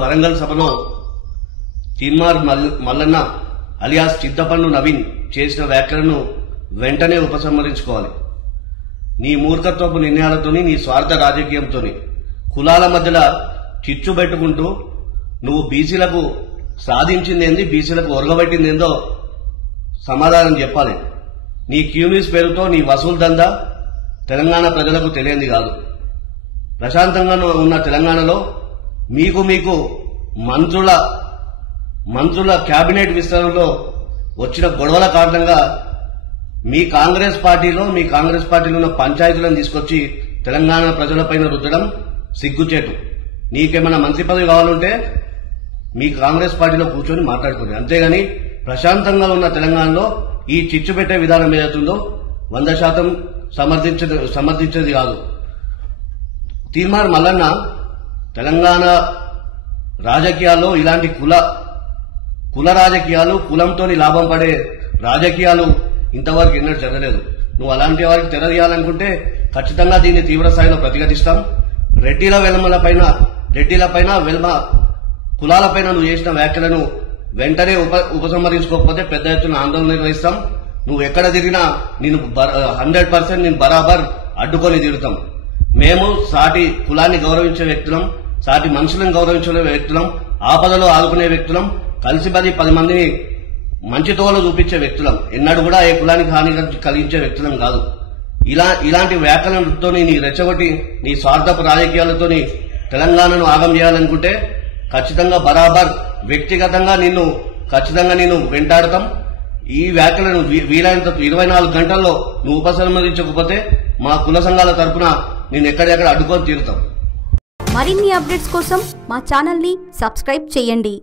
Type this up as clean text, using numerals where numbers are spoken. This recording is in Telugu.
వరంగల్ సభలో తీన్మార్ మల్లన్న అలియాస్ చింతపండు నవీన్ చేసిన వ్యాఖ్యలను వెంటనే ఉపసంహరించుకోవాలి. నీ మూర్ఖత్వపు నిర్ణయాలతోని, నీ స్వార్థ రాజకీయంతోని కులాల మధ్యలో చిచ్చు పెట్టుకుంటూ నువ్వు బీసీలకు సాధించిందేంది, బీసీలకు ఒరగబెట్టిందేందో సమాధానం చెప్పాలి. నీ క్యూనీస్ పేరుతో నీ వసూలు దందా తెలంగాణ ప్రజలకు తెలియంది కాదు. ప్రశాంతంగా ఉన్న తెలంగాణలో మీకు మంత్రుల కేబినెట్ విస్తరణలో వచ్చిన గొడవల కారణంగా మీ కాంగ్రెస్ పార్టీలో ఉన్న పంచాయతీలను తీసుకొచ్చి తెలంగాణ ప్రజలపైన రుద్దడం సిగ్గుచేటు. నీకేమైనా మంత్రి పదవి కావాలంటే మీ కాంగ్రెస్ పార్టీలో కూర్చొని మాట్లాడుకోండి. అంతేగాని ప్రశాంతంగా ఉన్న తెలంగాణలో ఈ చిచ్చు పెట్టే విధానం ఏదైతుందో 100% సమర్థించేది కాదు. తీన్మార్ మల్లన్న తెలంగాణ రాజకీయాల్లో ఇలాంటి కుల రాజకీయాలు, కులంతో లాభం పడే రాజకీయాలు ఇంతవరకు ఎన్నడూ జరగలేదు. నువ్వు అలాంటి వారికి తెరదీయాలనుకుంటే ఖచ్చితంగా దీన్ని తీవ్ర స్థాయిలో ప్రతిఘటిస్తాం. రెడ్డిలపైన వెల్మ కులాలపైన నువ్వు చేసిన వ్యాఖ్యలను వెంటనే ఉపసంహరించుకోకపోతే పెద్ద ఎత్తున ఆందోళన నిర్వహిస్తాం. నువ్వు ఎక్కడ తిరిగినా నేను 100% నేను బరాబర్ అడ్డుకొని తిరుగుతాం. మేము సాటి కులాన్ని గౌరవించే వ్యక్తులం, సాటి మనుషులను గౌరవించే వ్యక్తులం, ఆపదలో ఆదుకునే వ్యక్తులం, కలిసి 10 మందిని మంచి తోవలో చూపించే వ్యక్తులం. ఎన్నడూ కూడా ఏ కులానికి హాని కలిగించే వ్యక్తులం కాదు. ఇలాంటి వ్యాఖ్యలతో నీ రెచ్చగొట్టి నీ స్వార్థపు రాజకీయాలతోని తెలంగాణను ఆగం చేయాలనుకుంటే ఖచ్చితంగా బరాబర్ వ్యక్తిగతంగా నిన్ను వెంటాడతాం. ఈ వ్యాఖ్యలను వీలైనంత 24 గంటల్లో నువ్వు ఉపసంహరించకపోతే మా కుల సంఘాల తరఫున నేను ఎక్కడెక్కడ అడ్డుకొని తీరుతాం. మరిన్ని అప్డేట్స్ కోసం మా ఛానల్ ని సబ్స్క్రైబ్ చేయండి.